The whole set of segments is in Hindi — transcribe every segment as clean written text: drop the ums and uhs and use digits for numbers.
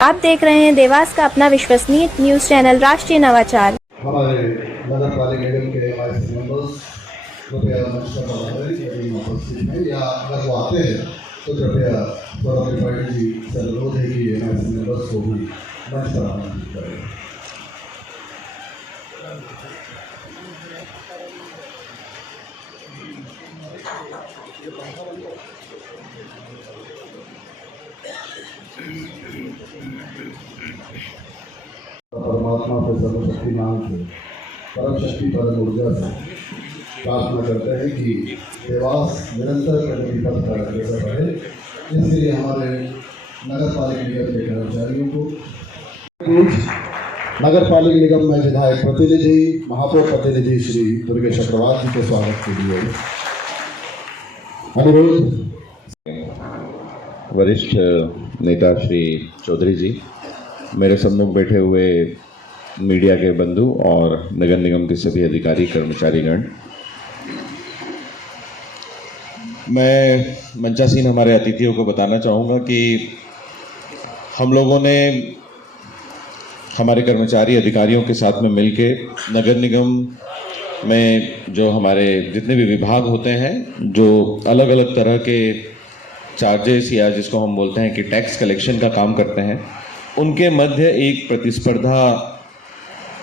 आप देख रहे हैं देवास का अपना विश्वसनीय न्यूज चैनल राष्ट्रीय नवाचार। हमारे नगर पालिका निगम के वाइस मेंबर्स कृपया मंच पर यदि उपस्थित हैं या अगर वो आते हैं तो कृपया सौरभ त्रिपाठी जी से अनुरोध है कि वाइस मेंबर्स को भी मंच पर आमंत्रित करें। परमात्मा से सर्वशक्तिमान से परम शक्ति परम ऊर्जा से प्रार्थना करते हैं कि देवास निरंतर प्रगति पथ पर अग्रसर रहे। इसके लिए हमारे नगर पालिका निगम के कर्मचारियों को नगर पालिका निगम में विधायक प्रतिनिधि महापौर प्रतिनिधि श्री दुर्गेश चक्रवात जी के स्वागत के लिए अनुरोध। वरिष्ठ नेता श्री चौधरी जी, मेरे सम्मुख बैठे हुए मीडिया के बंधु और नगर निगम के सभी अधिकारी कर्मचारीगण, मैं मंचासीन हमारे अतिथियों को बताना चाहूँगा कि हम लोगों ने हमारे कर्मचारी अधिकारियों के साथ में मिलके नगर निगम में जो हमारे जितने भी विभाग होते हैं, जो अलग अलग तरह के चार्जेस या जिसको हम बोलते हैं कि टैक्स कलेक्शन का काम करते हैं, उनके मध्य एक प्रतिस्पर्धा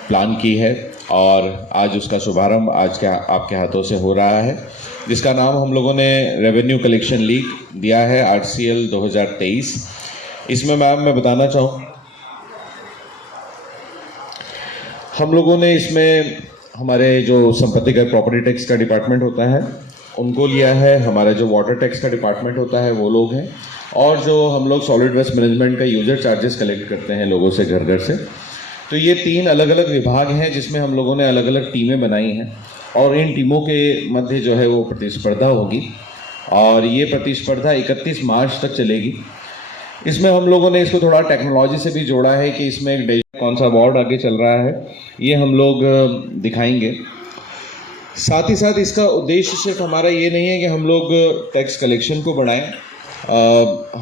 प्लान की है और आज उसका शुभारंभ आज के आपके हाथों से हो रहा है, जिसका नाम हम लोगों ने रेवेन्यू कलेक्शन लीग दिया है RCL 2023। इसमें मैं बताना चाहूँ, हम लोगों ने इसमें हमारे जो संपत्ति कर प्रॉपर्टी टैक्स का डिपार्टमेंट होता है उनको लिया है, हमारा जो वाटर टैक्स का डिपार्टमेंट होता है वो लोग हैं, और जो हम लोग सॉलिड वेस्ट मैनेजमेंट का यूजर चार्जेस कलेक्ट करते हैं लोगों से घर घर से। तो ये 3 अलग अलग विभाग हैं जिसमें हम लोगों ने अलग अलग टीमें बनाई हैं और इन टीमों के मध्य जो है वो प्रतिस्पर्धा होगी और ये प्रतिस्पर्धा 31 मार्च तक चलेगी। इसमें हम लोगों ने इसको थोड़ा टेक्नोलॉजी से भी जोड़ा है कि इसमें एक कौन सा अवार्ड आगे चल रहा है ये हम लोग दिखाएंगे। साथ ही साथ इसका उद्देश्य सिर्फ हमारा ये नहीं है कि हम लोग टैक्स कलेक्शन को बढ़ाएं।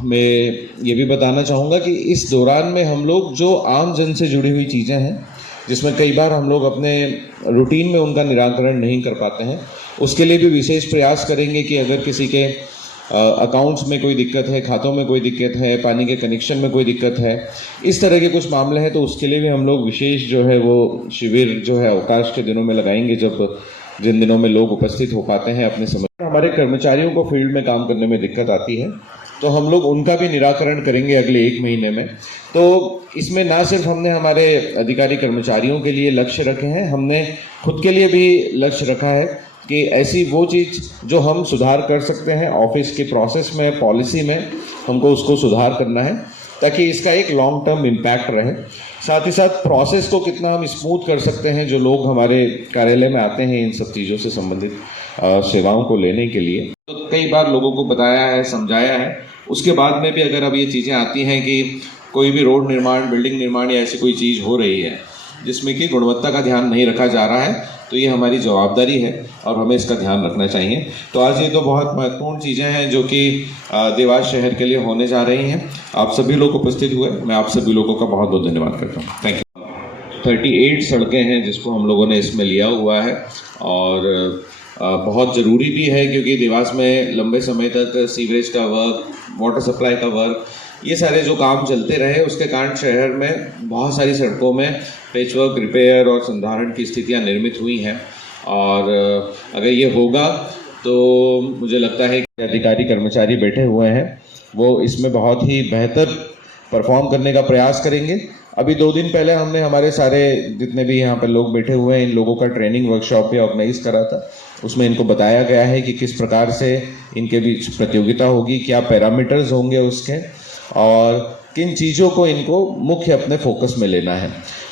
मैं ये भी बताना चाहूँगा कि इस दौरान में हम लोग जो आम जन से जुड़ी हुई चीज़ें हैं, जिसमें कई बार हम लोग अपने रूटीन में उनका निराकरण नहीं कर पाते हैं, उसके लिए भी विशेष प्रयास करेंगे कि अगर किसी के अकाउंट्स में कोई दिक्कत है, खातों में कोई दिक्कत है, पानी के कनेक्शन में कोई दिक्कत है, इस तरह के कुछ मामले हैं, तो उसके लिए भी हम लोग विशेष जो है वो शिविर जो है अवकाश के दिनों में लगाएंगे, जब जिन दिनों में लोग उपस्थित हो पाते हैं अपने समय। हमारे कर्मचारियों को फील्ड में काम करने में दिक्कत आती है तो हम लोग उनका भी निराकरण करेंगे अगले 1 महीने में। तो इसमें ना सिर्फ हमने हमारे अधिकारी कर्मचारियों के लिए लक्ष्य रखे हैं, हमने खुद के लिए भी लक्ष्य रखा है कि ऐसी वो चीज़ जो हम सुधार कर सकते हैं ऑफिस के प्रोसेस में, पॉलिसी में, हमको उसको सुधार करना है ताकि इसका एक लॉन्ग टर्म इम्पैक्ट रहे। साथ ही साथ प्रोसेस को कितना हम स्मूथ कर सकते हैं, जो लोग हमारे कार्यालय में आते हैं इन सब चीज़ों से संबंधित सेवाओं को लेने के लिए। तो कई बार लोगों को बताया है, समझाया है, उसके बाद में भी अगर अब ये चीज़ें आती हैं कि कोई भी रोड निर्माण, बिल्डिंग निर्माण या ऐसी कोई चीज़ हो रही है जिसमें कि गुणवत्ता का ध्यान नहीं रखा जा रहा है, तो ये हमारी जवाबदारी है और हमें इसका ध्यान रखना चाहिए। तो आज ये तो बहुत महत्वपूर्ण चीज़ें हैं जो कि देवास शहर के लिए होने जा रही हैं। आप सभी लोग उपस्थित हुए, मैं आप सभी लोगों का बहुत बहुत धन्यवाद करता हूँ। Thank you. 38 सड़कें हैं जिसको हम लोगों ने इसमें लिया हुआ है और बहुत ज़रूरी भी है क्योंकि देवास में लंबे समय तक सीवरेज का वर्क, वाटर सप्लाई का वर्क, ये सारे जो काम चलते रहे, उसके कारण शहर में बहुत सारी सड़कों में पेचवर्क, रिपेयर और संधारण की स्थितियां निर्मित हुई हैं और अगर ये होगा तो मुझे लगता है कि अधिकारी कर्मचारी बैठे हुए हैं वो इसमें बहुत ही बेहतर परफॉर्म करने का प्रयास करेंगे। अभी 2 दिन पहले हमने हमारे सारे जितने भी यहाँ पर लोग बैठे हुए हैं इन लोगों का ट्रेनिंग वर्कशॉप भी ऑर्गेनाइज करा था। उसमें इनको बताया गया है कि किस प्रकार से इनके बीच प्रतियोगिता होगी, क्या पैरामीटर्स होंगे उसके और किन चीज़ों को इनको मुख्य अपने फोकस में लेना है।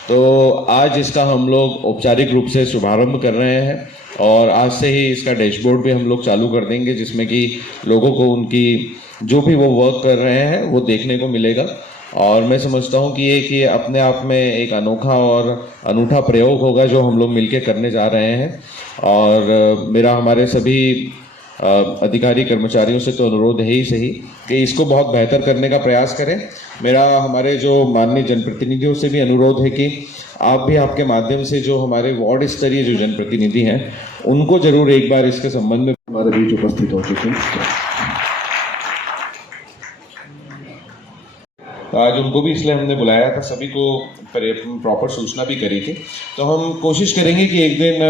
तो आज इसका हम लोग औपचारिक रूप से शुभारंभ कर रहे हैं और आज से ही इसका डैशबोर्ड भी हम लोग चालू कर देंगे जिसमें कि लोगों को उनकी जो भी वो वर्क कर रहे हैं वो देखने को मिलेगा। और मैं समझता हूँ कि ये अपने आप में एक अनोखा और अनूठा प्रयोग होगा जो हम लोग मिलके करने जा रहे हैं। और मेरा हमारे सभी अधिकारी कर्मचारियों से तो अनुरोध है ही सही कि इसको बहुत बेहतर करने का प्रयास करें। मेरा हमारे जो माननीय जनप्रतिनिधियों से भी अनुरोध है कि आप भी आपके माध्यम से जो हमारे वार्ड स्तरीय जो जनप्रतिनिधि हैं उनको जरूर एक बार इसके संबंध में हमारे बीच उपस्थित हो चुके हैं। आज उनको भी इसलिए हमने बुलाया था, सभी को प्रॉपर सूचना भी करी थी। तो हम कोशिश करेंगे कि एक दिन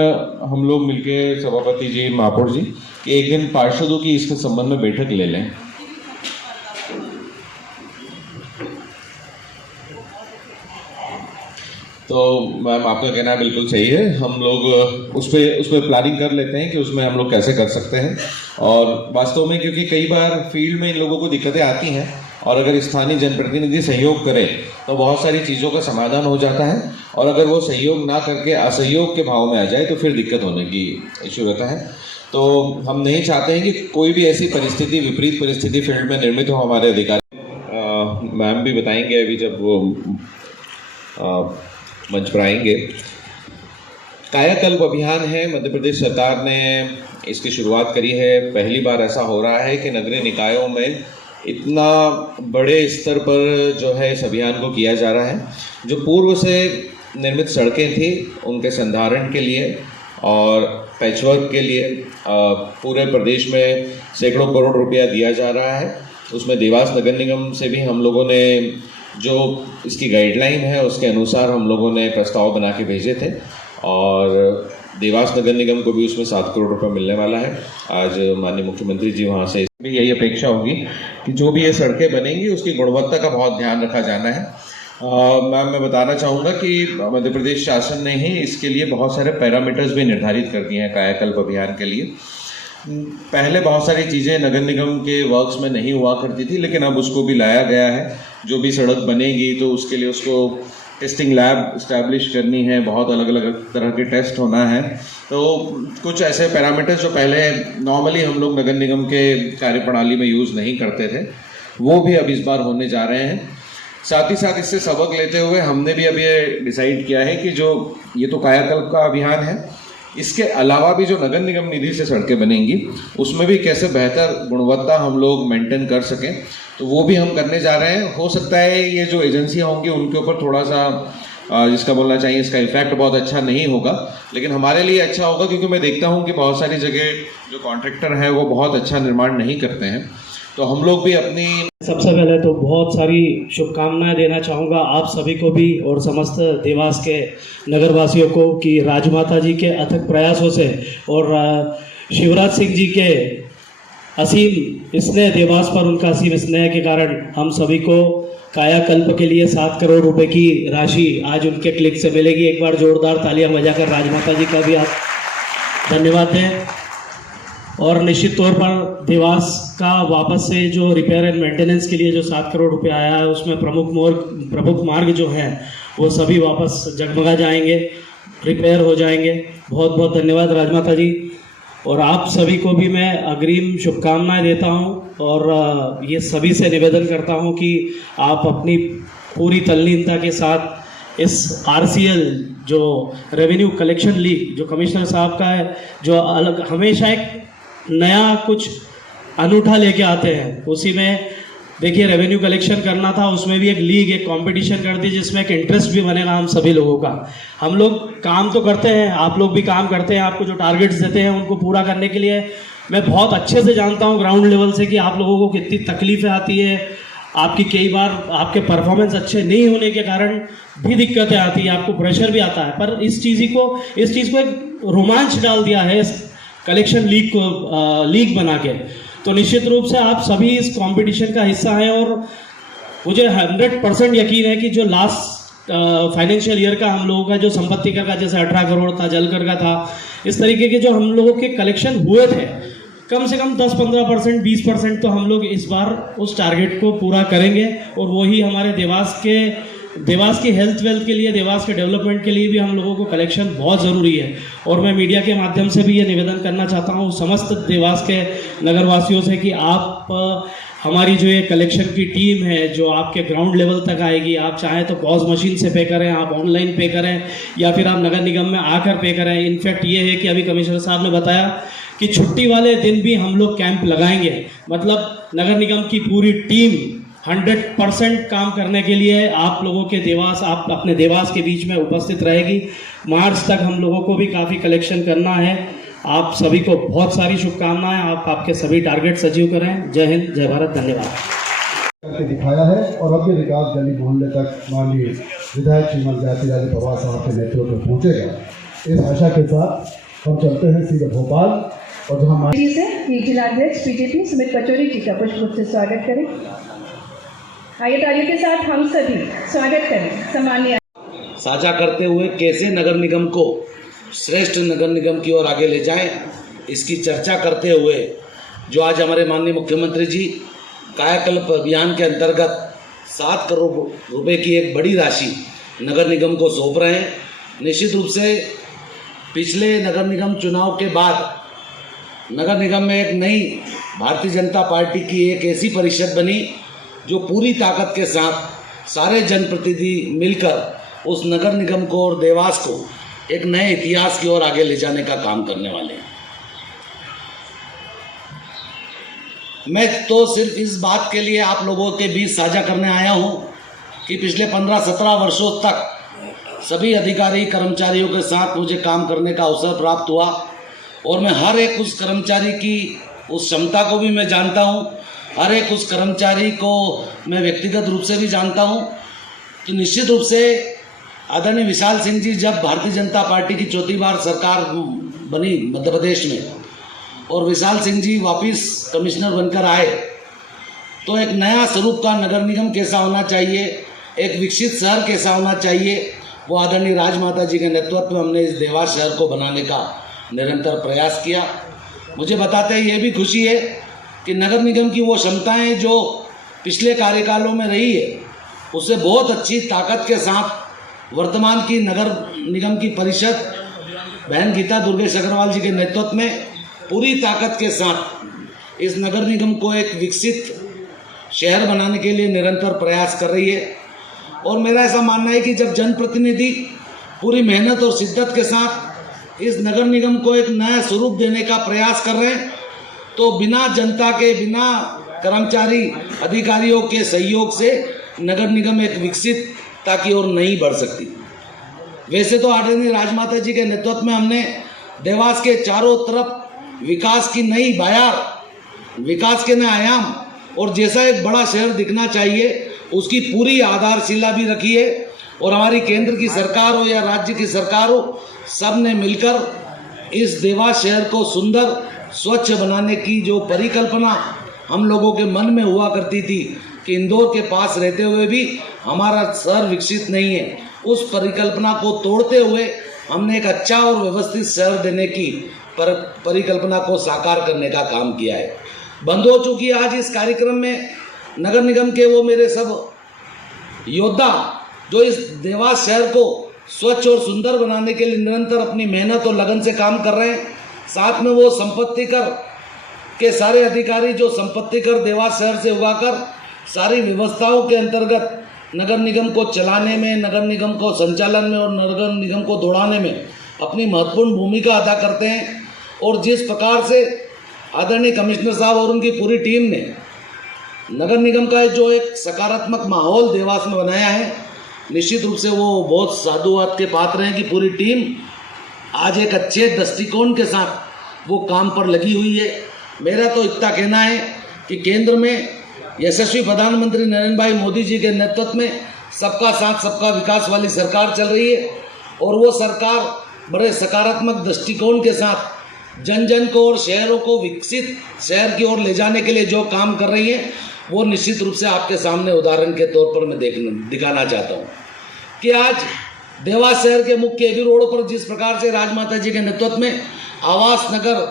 हम लोग मिलके सभापति जी, महापौर जी, कि एक दिन पार्षदों की इसके संबंध में बैठक ले लें। तो मैम आपका कहना बिल्कुल सही है, हम लोग उस पर प्लानिंग कर लेते हैं कि उसमें हम लोग कैसे कर सकते हैं। और वास्तव में क्योंकि कई बार फील्ड में इन लोगों को दिक्कतें आती हैं और अगर स्थानीय जनप्रतिनिधि सहयोग करें तो बहुत सारी चीज़ों का समाधान हो जाता है, और अगर वो सहयोग ना करके असहयोग के भाव में आ जाए तो फिर दिक्कत होने की इश्यू रहता है। तो हम नहीं चाहते हैं कि कोई भी ऐसी परिस्थिति, विपरीत परिस्थिति फील्ड में निर्मित हो। हमारे अधिकारी मैम भी बताएंगे अभी जब वो मंच पर आएंगे। कायाकल्प अभियान है, मध्य प्रदेश सरकार ने इसकी शुरुआत करी है। पहली बार ऐसा हो रहा है कि नगरीय निकायों में इतना बड़े स्तर पर जो है इस अभियान को किया जा रहा है। जो पूर्व से निर्मित सड़कें थी उनके संधारण के लिए और पैचवर्क के लिए पूरे प्रदेश में सैकड़ों करोड़ रुपया दिया जा रहा है। उसमें देवास नगर निगम से भी हम लोगों ने जो इसकी गाइडलाइन है उसके अनुसार हम लोगों ने प्रस्ताव बना के भेजे थे, और देवास नगर निगम को भी उसमें 7 करोड़ रुपये मिलने वाला है। आज माननीय मुख्यमंत्री जी वहाँ से भी यही अपेक्षा होगी कि जो भी ये सड़कें बनेंगी उसकी गुणवत्ता का बहुत ध्यान रखा जाना है। मैम मैं बताना चाहूँगा कि मध्य प्रदेश शासन ने ही इसके लिए बहुत सारे पैरामीटर्स भी निर्धारित कर दिए हैं कायाकल्प अभियान के लिए। पहले बहुत सारी चीज़ें नगर निगम के वर्क्स में नहीं हुआ करती थी, लेकिन अब उसको भी लाया गया है। जो भी सड़क बनेगी तो उसके लिए उसको टेस्टिंग लैब इस्टेब्लिश करनी है, बहुत अलग अलग तरह के टेस्ट होना है। तो कुछ ऐसे पैरामीटर्स जो पहले नॉर्मली हम लोग नगर निगम के कार्यप्रणाली में यूज़ नहीं करते थे, वो भी अब इस बार होने जा रहे हैं। साथ ही साथ इससे सबक लेते हुए हमने भी अब ये डिसाइड किया है कि जो ये तो कायाकल्प का अभियान है, इसके अलावा भी जो नगर निगम निधि से सड़कें बनेंगी उसमें भी कैसे बेहतर गुणवत्ता हम लोग मेंटेन कर सकें, तो वो भी हम करने जा रहे हैं। हो सकता है ये जो एजेंसियां होंगी उनके ऊपर थोड़ा सा जिसका बोलना चाहिए इसका इफेक्ट बहुत अच्छा नहीं होगा, लेकिन हमारे लिए अच्छा होगा, क्योंकि मैं देखता हूँ कि बहुत सारी जगह जो कॉन्ट्रैक्टर हैं वो बहुत अच्छा निर्माण नहीं करते हैं। तो हम लोग भी अपनी सबसे पहले तो बहुत सारी शुभकामनाएं देना चाहूँगा आप सभी को भी और समस्त देवास के नगरवासियों को कि राजमाता जी के अथक प्रयासों से और शिवराज सिंह जी के असीम स्नेह, देवास पर उनका असीम स्नेह के कारण हम सभी को कायाकल्प के लिए 7 करोड़ रुपए की राशि आज उनके क्लिक से मिलेगी। एक बार जोरदार तालियां बजाकर राजमाता जी का भी आप धन्यवाद दें। और निश्चित तौर पर देवास का वापस से जो रिपेयर एंड मेंटेनेंस के लिए जो 7 करोड़ रुपए आया है उसमें प्रमुख मार्ग जो हैं वो सभी वापस जगमगा जाएंगे, रिपेयर हो जाएंगे। बहुत बहुत धन्यवाद राजमाता जी। और आप सभी को भी मैं अग्रिम शुभकामनाएं देता हूं और ये सभी से निवेदन करता हूं कि आप अपनी पूरी तल्लीनता के साथ इस RCL जो रेवेन्यू कलेक्शन लीग जो कमिश्नर साहब का है, जो अलग हमेशा एक नया कुछ अनूठा लेके आते हैं, उसी में देखिए रेवेन्यू कलेक्शन करना था, उसमें भी एक लीग, एक कंपटीशन कर दी जिसमें एक इंटरेस्ट भी बनेगा हम सभी लोगों का। हम लोग काम तो करते हैं, आप लोग भी काम करते हैं, आपको जो टारगेट्स देते हैं उनको पूरा करने के लिए मैं बहुत अच्छे से जानता हूं ग्राउंड लेवल से कि आप लोगों को कितनी तकलीफें आती है। आपकी कई बार आपके परफॉर्मेंस अच्छे नहीं होने के कारण भी दिक्कतें आती है, आपको प्रेशर भी आता है, पर इस चीज़ को एक रोमांच डाल दिया है कलेक्शन लीग को लीग बना के। तो निश्चित रूप से आप सभी इस कंपटीशन का हिस्सा हैं और मुझे 100% यकीन है कि जो लास्ट फाइनेंशियल ईयर का हम लोगों का जो संपत्ति कर का जैसे 18 करोड़ था, जलकर का था, इस तरीके के जो हम लोगों के कलेक्शन हुए थे, कम से कम 10-15%, 20% तो हम लोग इस बार उस टारगेट को पूरा करेंगे। और वही हमारे देवास की हेल्थ वेल्थ के लिए, देवास के डेवलपमेंट के लिए भी हम लोगों को कलेक्शन बहुत ज़रूरी है। और मैं मीडिया के माध्यम से भी ये निवेदन करना चाहता हूँ समस्त देवास के नगरवासियों से कि आप हमारी जो ये कलेक्शन की टीम है जो आपके ग्राउंड लेवल तक आएगी, आप चाहें तो पॉज मशीन से पे करें, आप ऑनलाइन पे करें या फिर आप नगर निगम में आकर पे करें। इनफैक्ट ये है कि अभी कमिश्नर साहब ने बताया कि छुट्टी वाले दिन भी हम लोग कैंप लगाएंगे, मतलब नगर निगम की पूरी टीम 100% काम करने के लिए आप लोगों के देवास, आप अपने देवास के बीच में उपस्थित रहेगी। मार्च तक हम लोगों को भी काफ़ी कलेक्शन करना है। आप सभी को बहुत सारी शुभकामनाएं। आप आपके सभी टारगेट अचीव करें। जय हिंद, जय भारत, धन्यवाद। करके दिखाया है और अब ये विकास गली मोहल्ले तक माननीय विधायक श्रीमती ज्योतिरादित्य पवार साहब के नेतृत्व में पहुंचेगा। इस आशा के साथ हम चलते हैं सीधे भोपाल और जहां जिलाध्यक्ष बीजेपी सुमित पचौरी जी का पुष्प से स्वागत करें। आइए तालियों के साथ हम सभी स्वागत करें सम्माननीय। साझा करते हुए कैसे नगर निगम को श्रेष्ठ नगर निगम की ओर आगे ले जाएं, इसकी चर्चा करते हुए जो आज हमारे माननीय मुख्यमंत्री जी कायाकल्प अभियान के अंतर्गत 7 करोड़ रुपए की एक बड़ी राशि नगर निगम को सौंप रहे हैं। निश्चित रूप से पिछले नगर निगम चुनाव के बाद नगर निगम में एक नई भारतीय जनता पार्टी की एक ऐसी परिषद बनी जो पूरी ताकत के साथ सारे जनप्रतिनिधि मिलकर उस नगर निगम को और देवास को एक नए इतिहास की ओर आगे ले जाने का काम करने वाले हैं। मैं तो सिर्फ इस बात के लिए आप लोगों के बीच साझा करने आया हूं कि पिछले 15-17 वर्षों तक सभी अधिकारी कर्मचारियों के साथ मुझे काम करने का अवसर प्राप्त हुआ और मैं हर एक उस कर्मचारी की उस क्षमता को भी मैं जानता हूं, हर एक उस कर्मचारी को मैं व्यक्तिगत रूप से भी जानता हूं। तो निश्चित रूप से आदरणीय विशाल सिंह जी जब भारतीय जनता पार्टी की चौथी बार सरकार बनी मध्य प्रदेश में और विशाल सिंह जी वापस कमिश्नर बनकर आए तो एक नया स्वरूप का नगर निगम कैसा होना चाहिए, एक विकसित शहर कैसा होना चाहिए, वो आदरणीय राजमाता जी के नेतृत्व में हमने इस देवास शहर को बनाने का निरंतर प्रयास किया। मुझे बताते ये भी खुशी है कि नगर निगम की वो क्षमताएं जो पिछले कार्यकालों में रही है उससे बहुत अच्छी ताकत के साथ वर्तमान की नगर निगम की परिषद बहन गीता दुर्गेश अग्रवाल जी के नेतृत्व में पूरी ताकत के साथ इस नगर निगम को एक विकसित शहर बनाने के लिए निरंतर प्रयास कर रही है। और मेरा ऐसा मानना है कि जब जनप्रतिनिधि पूरी मेहनत और शिद्दत के साथ इस नगर निगम को एक नया स्वरूप देने का प्रयास कर रहे हैं तो बिना जनता के, बिना कर्मचारी अधिकारियों के सहयोग से नगर निगम एक विकसितता की ओर नहीं बढ़ सकती। वैसे तो आदरणीय राजमाता जी के नेतृत्व में हमने देवास के चारों तरफ विकास की नई बयार, विकास के नए आयाम और जैसा एक बड़ा शहर दिखना चाहिए उसकी पूरी आधारशिला भी रखी है। और हमारी केंद्र की सरकार हो या राज्य की सरकार हो, सब ने मिलकर इस देवास शहर को सुंदर स्वच्छ बनाने की जो परिकल्पना हम लोगों के मन में हुआ करती थी कि इंदौर के पास रहते हुए भी हमारा शहर विकसित नहीं है, उस परिकल्पना को तोड़ते हुए हमने एक अच्छा और व्यवस्थित शहर देने की परिकल्पना को साकार करने का काम किया है। बंद हो चुकी आज इस कार्यक्रम में नगर निगम के वो मेरे सब योद्धा जो इस देवास शहर को स्वच्छ और सुंदर बनाने के लिए निरंतर अपनी मेहनत और लगन से काम कर रहे हैं। साथ में वो संपत्ति कर के सारे अधिकारी जो संपत्ति कर देवास शहर से उगाकर सारी व्यवस्थाओं के अंतर्गत नगर निगम को चलाने में, नगर निगम को संचालन में और नगर निगम को दौड़ाने में अपनी महत्वपूर्ण भूमिका अदा करते हैं। और जिस प्रकार से आदरणीय कमिश्नर साहब और उनकी पूरी टीम ने नगर निगम का जो एक सकारात्मक माहौल देवास में बनाया है, निश्चित रूप से वो बहुत साधुवाद के पात्र हैं कि पूरी टीम आज एक अच्छे दृष्टिकोण के साथ वो काम पर लगी हुई है। मेरा तो इतना कहना है कि केंद्र में यशस्वी प्रधानमंत्री नरेंद्र भाई मोदी जी के नेतृत्व में सबका साथ सबका विकास वाली सरकार चल रही है और वो सरकार बड़े सकारात्मक दृष्टिकोण के साथ जन जन को और शहरों को विकसित शहर की ओर ले जाने के लिए जो काम कर रही है वो निश्चित रूप से आपके सामने उदाहरण के तौर पर मैं दिखाना चाहता हूँ कि आज देवास शहर के मुख्य एबी रोड पर जिस प्रकार से राजमाता जी के नेतृत्व में आवास नगर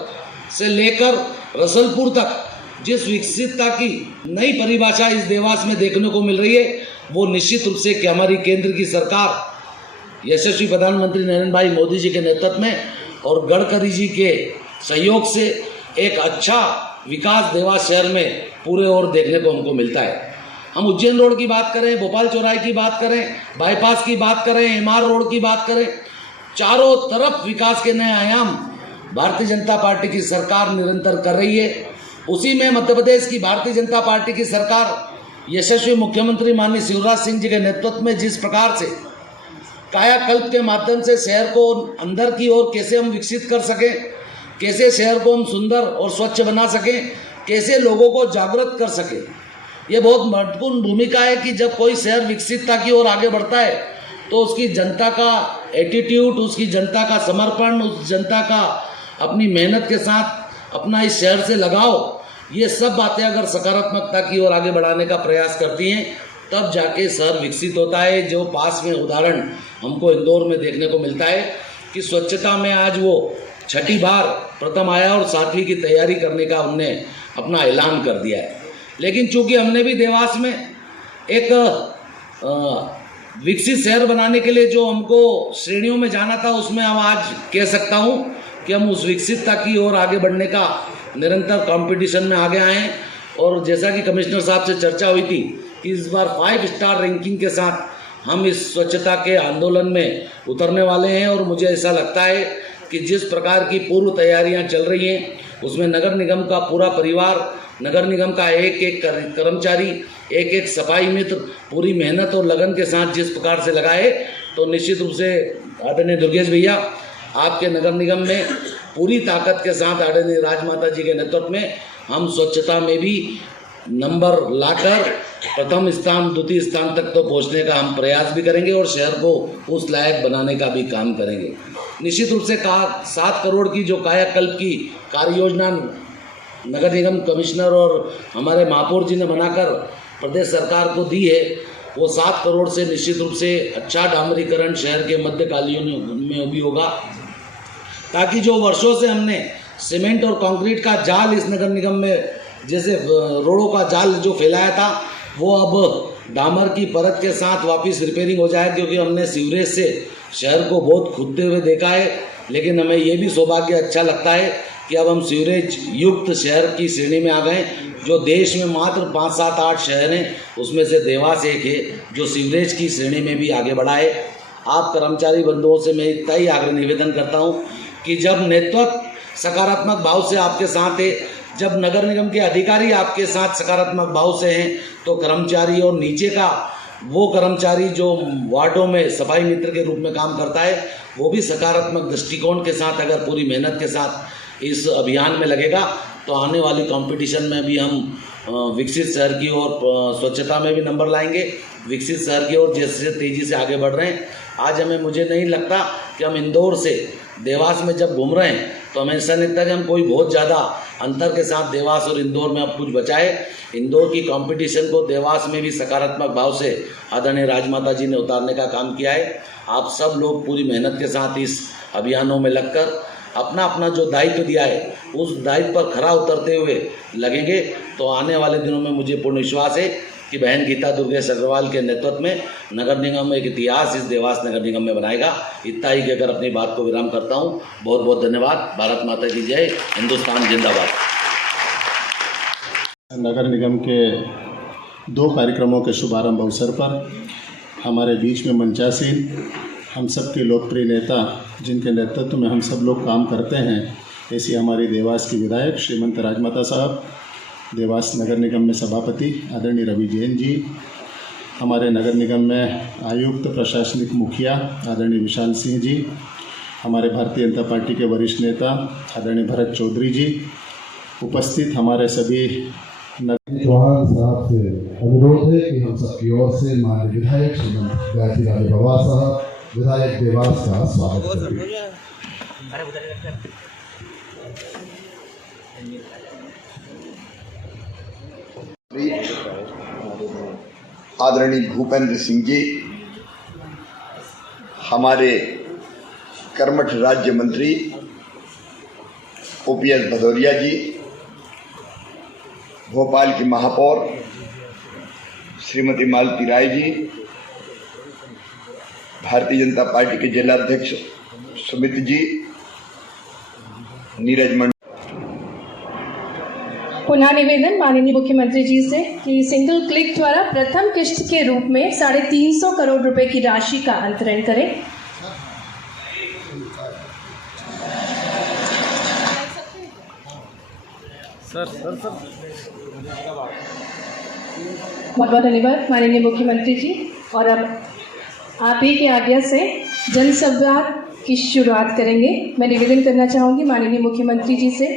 से लेकर रसलपुर तक जिस विकसितता की नई परिभाषा इस देवास में देखने को मिल रही है वो निश्चित रूप से कि हमारी केंद्र की सरकार यशस्वी प्रधानमंत्री नरेंद्र भाई मोदी जी के नेतृत्व में और गडकरी जी के सहयोग से एक अच्छा विकास देवास शहर में पूरे ओर देखने को हमको मिलता है। हम उज्जैन रोड की बात करें, भोपाल चौराहे की बात करें, बाईपास की बात करें, एमआर रोड की बात करें, चारों तरफ विकास के नए आयाम भारतीय जनता पार्टी की सरकार निरंतर कर रही है। उसी में मध्य प्रदेश की भारतीय जनता पार्टी की सरकार यशस्वी मुख्यमंत्री माननीय शिवराज सिंह जी के नेतृत्व में जिस प्रकार से कायाकल्प के माध्यम से शहर को अंदर की ओर कैसे हम विकसित कर सकें, कैसे शहर को हम सुंदर और स्वच्छ बना सकें, कैसे लोगों को जागृत कर सकें, ये बहुत महत्वपूर्ण भूमिका है कि जब कोई शहर विकसितता की ओर आगे बढ़ता है तो उसकी जनता का एटीट्यूड, उसकी जनता का समर्पण, उस जनता का अपनी मेहनत के साथ अपना इस शहर से लगाव, ये सब बातें अगर सकारात्मकता की ओर आगे बढ़ाने का प्रयास करती हैं तब जाके शहर विकसित होता है। जो पास में उदाहरण हमको इंदौर में देखने को मिलता है कि स्वच्छता में आज वो 6ठी बार प्रथम आया और 7वीं की तैयारी करने का उनने अपना ऐलान कर दिया है। लेकिन चूंकि हमने भी देवास में एक विकसित शहर बनाने के लिए जो हमको श्रेणियों में जाना था, उसमें हम आज कह सकता हूँ कि हम उस विकसितता की ओर आगे बढ़ने का निरंतर कंपटीशन में आगे आए हैं। और जैसा कि कमिश्नर साहब से चर्चा हुई थी कि इस बार 5 स्टार रैंकिंग के साथ हम इस स्वच्छता के आंदोलन में उतरने वाले हैं। और मुझे ऐसा लगता है कि जिस प्रकार की पूर्व तैयारियां चल रही हैं उसमें नगर निगम का पूरा परिवार, नगर निगम का एक एक कर्मचारी, एक एक सफाई मित्र पूरी मेहनत और लगन के साथ जिस प्रकार से लगाए, तो निश्चित रूप से आदरणीय दुर्गेश भैया आपके नगर निगम में पूरी ताकत के साथ आदरणीय राजमाता जी के नेतृत्व में हम स्वच्छता में भी नंबर लाकर प्रथम स्थान, द्वितीय स्थान तक तो पहुंचने का हम प्रयास भी करेंगे और शहर को उस लायक बनाने का भी काम करेंगे। निश्चित रूप से 7 करोड़ की जो कायाकल्प की कार्य योजना नगर निगम कमिश्नर और हमारे महापौर जी ने बनाकर प्रदेश सरकार को दी है, वो 7 करोड़ से निश्चित रूप से अच्छा डामरीकरण शहर के मध्यकालीन में भी होगा, ताकि जो वर्षों से हमने सीमेंट और कंक्रीट का जाल इस नगर निगम में, जैसे रोडों का जाल जो फैलाया था, वो अब डामर की परत के साथ वापस रिपेयरिंग हो जाए। क्योंकि हमने सीवरेज से शहर को बहुत खुदते हुए देखा है, लेकिन हमें ये भी सौभाग्य अच्छा लगता है कि अब हम सीवरेज युक्त शहर की श्रेणी में आ गए। जो देश में मात्र 5, 7, 8 शहर हैं, उसमें से देवास एक है जो सीवरेज की श्रेणी में भी आगे बढ़ा है। आप कर्मचारी बंधुओं से मैं इतना ही आग्रह निवेदन करता हूँ कि जब नेतृत्व सकारात्मक भाव से आपके साथ है, जब नगर निगम के अधिकारी आपके साथ सकारात्मक भाव से हैं, तो कर्मचारी और नीचे का वो कर्मचारी जो वार्डों में सफाई मित्र के रूप में काम करता है, वो भी सकारात्मक दृष्टिकोण के साथ अगर पूरी मेहनत के साथ इस अभियान में लगेगा, तो आने वाली कंपटीशन में भी हम विकसित शहर की ओर, स्वच्छता में भी नंबर लाएंगे। विकसित शहर की ओर जैसे तेज़ी से आगे बढ़ रहे हैं, आज मुझे नहीं लगता कि हम इंदौर से देवास में जब घूम रहे हैं तो हमें ऐसा लगता है कि हम कोई बहुत ज़्यादा अंतर के साथ देवास और इंदौर में अब कुछ बचाए। इंदौर की कंपटीशन को देवास में भी सकारात्मक भाव से आदरणीय राजमाता जी ने उतारने का काम किया है। आप सब लोग पूरी मेहनत के साथ इस अभियानों में लगकर अपना अपना जो दायित्व दिया है उस दायित्व पर खरा उतरते हुए लगेंगे, तो आने वाले दिनों में मुझे पूर्ण विश्वास है कि बहन गीता दुर्गेश अग्रवाल के नेतृत्व में नगर निगम एक इतिहास इस देवास नगर निगम में बनाएगा। इतना ही कहकर अपनी बात को विराम करता हूँ। बहुत बहुत धन्यवाद। भारत माता की जय, हिंदुस्तान जिंदाबाद। नगर निगम के 2 कार्यक्रमों के शुभारंभ अवसर पर हमारे बीच में मंचासीन हम सब के लोकप्रिय नेता, जिनके नेतृत्व में हम सब लोग काम करते हैं, ऐसी हमारी देवास की विधायक श्रीमंत राजमाता साहब, देवास नगर निगम में सभापति आदरणीय रवि जैन जी, हमारे नगर निगम में आयुक्त प्रशासनिक मुखिया आदरणीय विशाल सिंह जी, हमारे भारतीय जनता पार्टी के वरिष्ठ नेता आदरणीय भरत चौधरी जी, उपस्थित हमारे सभी चौहान साहब से अनुरोध है कि हम सबकी ओर से माननीय विधायक श्रीमंत गायत्री राजे बवा साहब, विधायक देवास का स्वागत करें। आदरणीय भूपेंद्र सिंह जी, हमारे कर्मठ राज्य मंत्री OPS भदौरिया जी, भोपाल की महापौर श्रीमती मालती राय जी, भारतीय जनता पार्टी के जिलाध्यक्ष सुमित जी, नीरज मंडल। पुनः निवेदन माननीय मुख्यमंत्री जी से कि सिंगल क्लिक द्वारा प्रथम किश्त के रूप में 350 करोड़ रुपए की राशि का अंतरण करें। बहुत बहुत धन्यवाद माननीय मुख्यमंत्री जी। और अब आप ही की आज्ञा से जनसंवाद की शुरुआत करेंगे। मैं निवेदन करना चाहूँगी माननीय मुख्यमंत्री जी से,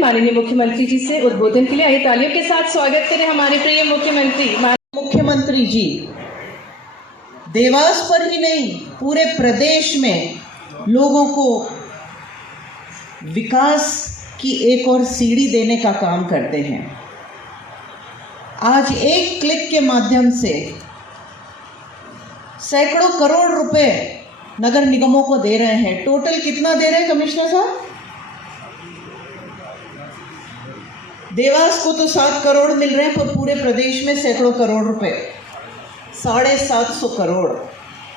माननीय मुख्यमंत्री जी से उद्बोधन के लिए। आइए तालियों के साथ स्वागत करें हमारे प्रिय मुख्यमंत्री जी। देवास पर ही नहीं, पूरे प्रदेश में लोगों को विकास की एक और सीढ़ी देने का काम करते हैं। आज एक क्लिक के माध्यम से सैकड़ों करोड़ रुपए नगर निगमों को दे रहे हैं। टोटल कितना दे रहे हैं कमिश्नर साहब? देवास को तो 7 करोड़ मिल रहे हैं, पर पूरे प्रदेश में सैकड़ों करोड़ रुपए, 750 करोड़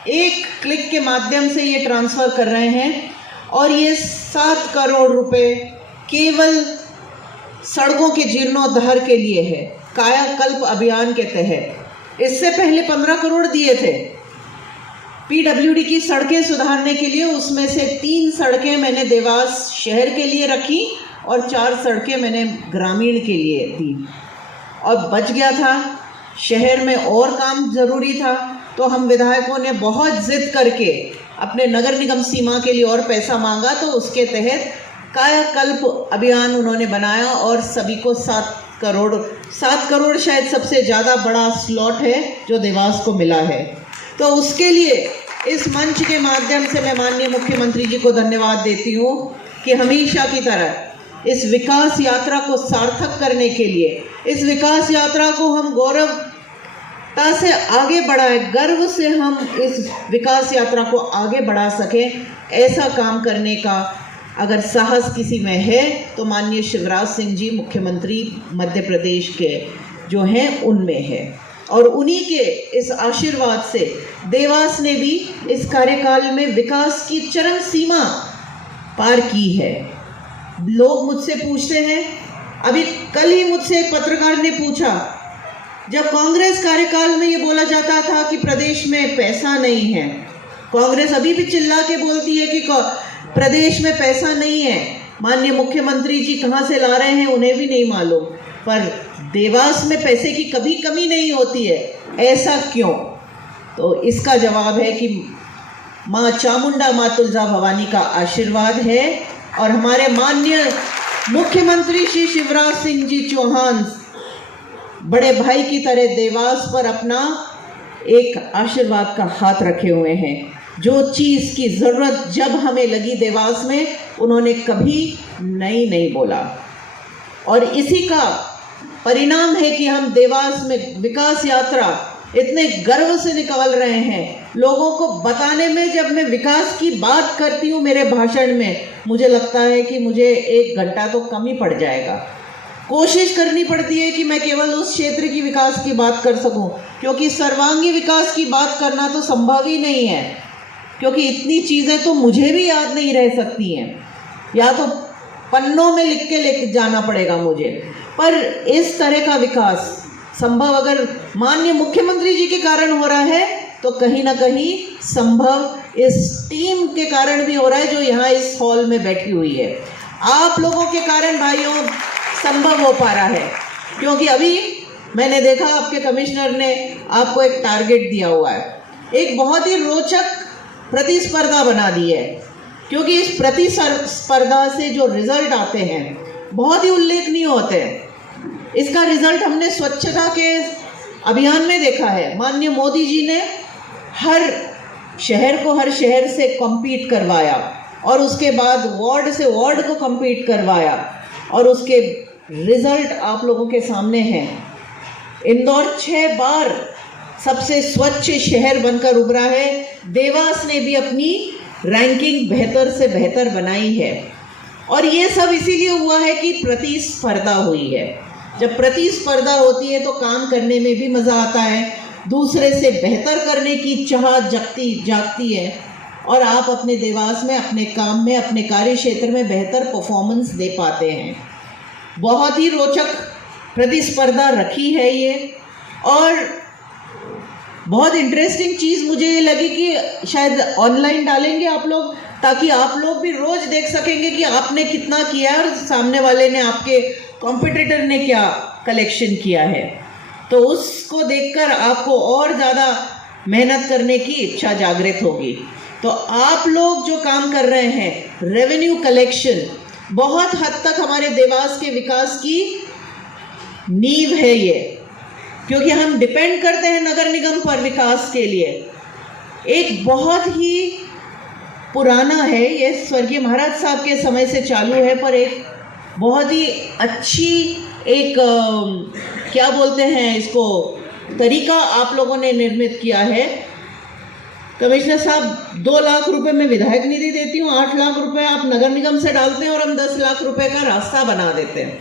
एक क्लिक के माध्यम से ये ट्रांसफ़र कर रहे हैं। और ये 7 करोड़ रुपए केवल सड़कों के जीर्णोद्धार के लिए है, कायाकल्प अभियान के तहत। इससे पहले 15 करोड़ दिए थे पीडब्ल्यूडी की सड़कें सुधारने के लिए। उसमें से 3 सड़कें मैंने देवास शहर के लिए रखी और 4 सड़कें मैंने ग्रामीण के लिए दी, और बच गया था शहर में और काम ज़रूरी था। तो हम विधायकों ने बहुत ज़िद करके अपने नगर निगम सीमा के लिए और पैसा मांगा, तो उसके तहत कायाकल्प अभियान उन्होंने बनाया और सभी को 7 करोड़ शायद सबसे ज़्यादा बड़ा स्लॉट है जो देवास को मिला है। तो उसके लिए इस मंच के माध्यम से मैं माननीय मुख्यमंत्री जी को धन्यवाद देती हूँ कि हमेशा की तरह इस विकास यात्रा को सार्थक करने के लिए, इस विकास यात्रा को हम गौरवता से आगे बढ़ाएं, गर्व से हम इस विकास यात्रा को आगे बढ़ा सकें, ऐसा काम करने का अगर साहस किसी में है तो माननीय शिवराज सिंह जी मुख्यमंत्री मध्य प्रदेश के जो हैं उनमें है। और उन्हीं के इस आशीर्वाद से देवास ने भी इस कार्यकाल में विकास की चरम सीमा पार की है। लोग मुझसे पूछते हैं, अभी कल ही मुझसे एक पत्रकार ने पूछा, जब कांग्रेस कार्यकाल में ये बोला जाता था कि प्रदेश में पैसा नहीं है, कांग्रेस अभी भी चिल्ला के बोलती है कि प्रदेश में पैसा नहीं है, माननीय मुख्यमंत्री जी कहाँ से ला रहे हैं उन्हें भी नहीं मालूम, पर देवास में पैसे की कभी कमी नहीं होती है, ऐसा क्यों? तो इसका जवाब है कि माँ चामुंडा, माँ तुलजा भवानी का आशीर्वाद है और हमारे माननीय मुख्यमंत्री श्री शिवराज सिंह जी चौहान बड़े भाई की तरह देवास पर अपना एक आशीर्वाद का हाथ रखे हुए हैं। जो चीज़ की ज़रूरत जब हमें लगी देवास में, उन्होंने कभी नहीं बोला। और इसी का परिणाम है कि हम देवास में विकास यात्रा इतने गर्व से निकाल रहे हैं। लोगों को बताने में जब मैं विकास की बात करती हूँ मेरे भाषण में, मुझे लगता है कि मुझे 1 घंटा तो कम ही पड़ जाएगा। कोशिश करनी पड़ती है कि मैं केवल उस क्षेत्र की विकास की बात कर सकूं, क्योंकि सर्वांगी विकास की बात करना तो संभव ही नहीं है, क्योंकि इतनी चीज़ें तो मुझे भी याद नहीं रह सकती हैं, या तो पन्नों में लिख के लेके जाना पड़ेगा मुझे। पर इस तरह का विकास संभव अगर माननीय मुख्यमंत्री जी के कारण हो रहा है तो कहीं ना कहीं संभव इस टीम के कारण भी हो रहा है जो यहाँ इस हॉल में बैठी हुई है। आप लोगों के कारण भाइयों संभव हो पा रहा है, क्योंकि अभी मैंने देखा आपके कमिश्नर ने आपको एक टारगेट दिया हुआ है, एक बहुत ही रोचक प्रतिस्पर्धा बना दी है, क्योंकि इस प्रतिस्पर्धा से जो रिजल्ट आते हैं बहुत ही उल्लेखनीय होते हैं। इसका रिजल्ट हमने स्वच्छता के अभियान में देखा है। माननीय मोदी जी ने हर शहर से कम्पीट करवाया और उसके बाद वार्ड से वार्ड को कम्पीट करवाया और उसके रिजल्ट आप लोगों के सामने हैं। इंदौर 6 बार सबसे स्वच्छ शहर बनकर उभरा है। देवास ने भी अपनी रैंकिंग बेहतर से बेहतर बनाई है, और ये सब इसीलिए हुआ है कि प्रतिस्पर्धा हुई है। जब प्रतिस्पर्धा होती है तो काम करने में भी मज़ा आता है, दूसरे से बेहतर करने की चाह जागती है, और आप अपने देवास में, अपने काम में, अपने कार्य क्षेत्र में बेहतर परफॉर्मेंस दे पाते हैं। बहुत ही रोचक प्रतिस्पर्धा रखी है ये, और बहुत इंटरेस्टिंग चीज़ मुझे ये लगी कि शायद ऑनलाइन डालेंगे आप लोग, ताकि आप लोग भी रोज देख सकेंगे कि आपने कितना किया और सामने वाले ने, आपके कॉम्पिटिटर ने क्या कलेक्शन किया है। तो उसको देखकर आपको और ज़्यादा मेहनत करने की इच्छा जागृत होगी। तो आप लोग जो काम कर रहे हैं रेवेन्यू कलेक्शन, बहुत हद तक हमारे देवास के विकास की नींव है ये, क्योंकि हम डिपेंड करते हैं नगर निगम पर विकास के लिए। एक बहुत ही पुराना है ये, स्वर्गीय महाराज साहब के समय से चालू है, पर एक बहुत ही अच्छी एक क्या बोलते हैं इसको, तरीका आप लोगों ने निर्मित किया है। कमिश्नर साहब 2 लाख रुपए में विधायक निधि देती हूँ, 8 लाख रुपए आप नगर निगम से डालते हैं और हम 10 लाख रुपए का रास्ता बना देते हैं।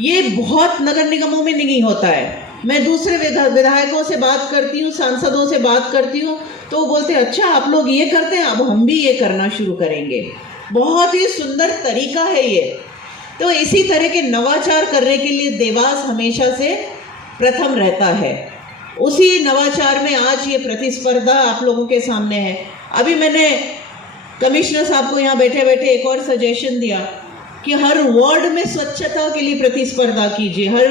ये बहुत नगर निगमों में नहीं होता है। मैं दूसरे विधायकों से बात करती हूँ, सांसदों से बात करती हूँ, तो वो बोलते हैं अच्छा आप लोग ये करते हैं, अब हम भी ये करना शुरू करेंगे। बहुत ही सुंदर तरीका है ये। तो इसी तरह के नवाचार करने के लिए देवास हमेशा से प्रथम रहता है। उसी नवाचार में आज ये प्रतिस्पर्धा आप लोगों के सामने है। अभी मैंने कमिश्नर साहब को यहाँ बैठे बैठे एक और सजेशन दिया कि हर वार्ड में स्वच्छता के लिए प्रतिस्पर्धा कीजिए, हर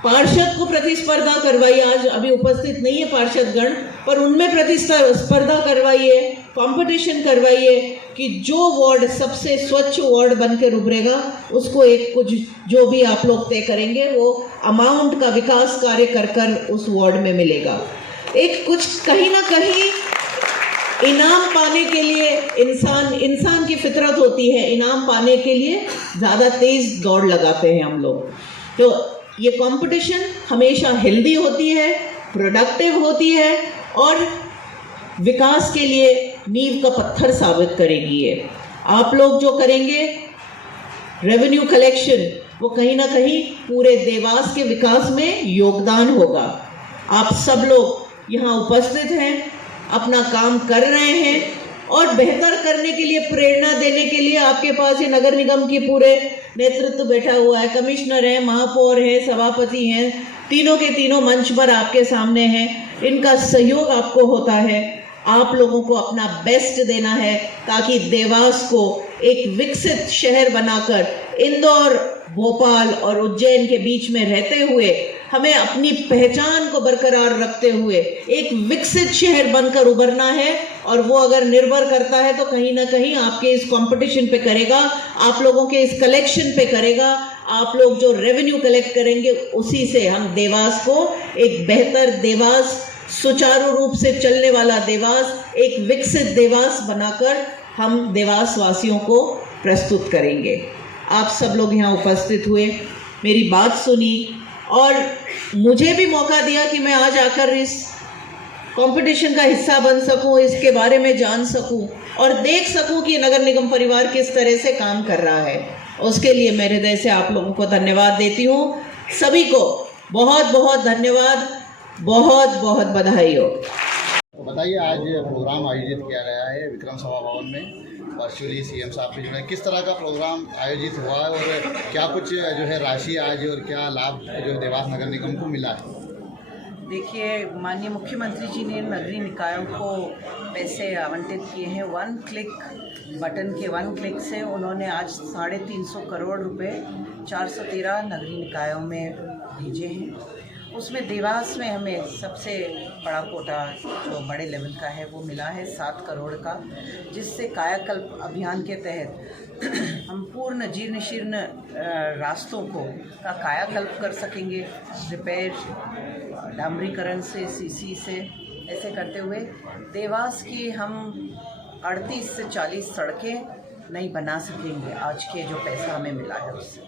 पार्षद को प्रतिस्पर्धा करवाइए। आज अभी उपस्थित नहीं है पार्षद गण, पर उनमें प्रतिस्पर्धा करवाइए, कंपटीशन करवाइए कि जो वार्ड सबसे स्वच्छ वार्ड बनकर उभरेगा उसको एक कुछ जो भी आप लोग तय करेंगे वो अमाउंट का विकास कार्य कर कर उस वार्ड में मिलेगा। एक कुछ कहीं ना कहीं इनाम पाने के लिए इंसान की फितरत होती है, इनाम पाने के लिए ज़्यादा तेज दौड़ लगाते हैं हम लोग। तो ये कंपटीशन हमेशा हेल्दी होती है, प्रोडक्टिव होती है और विकास के लिए नींव का पत्थर साबित करेगी ये। आप लोग जो करेंगे रेवेन्यू कलेक्शन, वो कहीं ना कहीं पूरे देवास के विकास में योगदान होगा। आप सब लोग यहाँ उपस्थित हैं, अपना काम कर रहे हैं और बेहतर करने के लिए, प्रेरणा देने के लिए आपके पास ये नगर निगम की पूरे नेतृत्व बैठा हुआ है। कमिश्नर है, महापौर है, सभापति हैं, तीनों के तीनों मंच पर आपके सामने हैं। इनका सहयोग आपको होता है। आप लोगों को अपना बेस्ट देना है ताकि देवास को एक विकसित शहर बनाकर इंदौर, भोपाल और उज्जैन के बीच में रहते हुए हमें अपनी पहचान को बरकरार रखते हुए एक विकसित शहर बनकर उभरना है। और वो अगर निर्भर करता है तो कहीं ना कहीं आपके इस कंपटीशन पे करेगा, आप लोगों के इस कलेक्शन पे करेगा। आप लोग जो रेवेन्यू कलेक्ट करेंगे उसी से हम देवास को एक बेहतर देवास, सुचारू रूप से चलने वाला देवास, एक विकसित देवास बनाकर हम देवास वासियों को प्रस्तुत करेंगे। आप सब लोग यहाँ उपस्थित हुए, मेरी बात सुनी और मुझे भी मौका दिया कि मैं आज आकर इस कंपटीशन का हिस्सा बन सकूं, इसके बारे में जान सकूं और देख सकूं कि नगर निगम परिवार किस तरह से काम कर रहा है। उसके लिए मैं हृदय से आप लोगों को धन्यवाद देती हूं। सभी को बहुत बहुत धन्यवाद, बहुत बहुत बधाई हो। तो बताइए, आज प्रोग्राम आयोजित किया गया है विक्रम सभा भवन में, वर्चुअली सीएम साहब भी जो है, किस तरह का प्रोग्राम आयोजित हुआ है और क्या कुछ जो है राशि आज और क्या लाभ जो देवास नगर निगम को मिला है? देखिए, माननीय मुख्यमंत्री जी ने नगरीय निकायों को पैसे आवंटित किए हैं। 1 क्लिक बटन के 1 क्लिक से उन्होंने आज 350 करोड़ रुपए 413 नगरीय निकायों में भेजे हैं। उसमें देवास में हमें सबसे बड़ा कोटा जो बड़े लेवल का है वो मिला है 7 करोड़ का, जिससे कायाकल्प अभियान के तहत हम पूर्ण जीर्ण शीर्ण रास्तों को का कायाकल्प कर सकेंगे। रिपेयर, डामरीकरण से, सीसी से, ऐसे करते हुए देवास की हम 38 से 40 सड़कें नहीं बना सकेंगे आज के जो पैसा हमें मिला है उससे।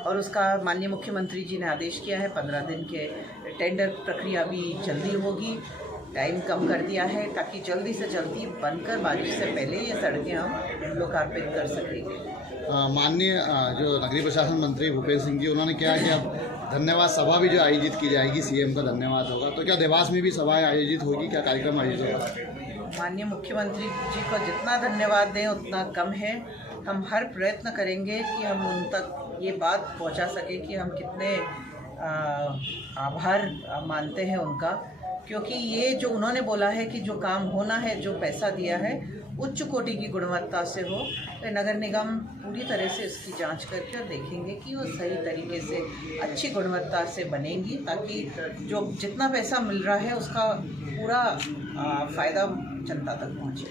और उसका माननीय मुख्यमंत्री जी ने आदेश किया है 15 दिन के टेंडर प्रक्रिया भी जल्दी होगी, टाइम कम कर दिया है ताकि जल्दी से जल्दी बनकर बारिश से पहले ये सड़कें हम लोकार्पित कर सकेंगे। माननीय जो नगरीय प्रशासन मंत्री भूपेश सिंह जी, उन्होंने क्या कि अब धन्यवाद सभा भी जो आयोजित की जाएगी, सीएम का धन्यवाद होगा, तो क्या देवास में भी सभाएं आयोजित होगी, क्या कार्यक्रम आयोजित होगा? माननीय मुख्यमंत्री जी को जितना धन्यवाद दें उतना कम है। हम हर प्रयत्न करेंगे कि हम उन तक ये बात पहुंचा सकें कि हम कितने आभार मानते हैं उनका, क्योंकि ये जो उन्होंने बोला है कि जो काम होना है, जो पैसा दिया है उच्च कोटि की गुणवत्ता से हो। तो नगर निगम पूरी तरह से इसकी जांच करके और देखेंगे कि वो सही तरीके से अच्छी गुणवत्ता से बनेंगी, ताकि जो जितना पैसा मिल रहा है उसका पूरा फ़ायदा जनता तक पहुँचे।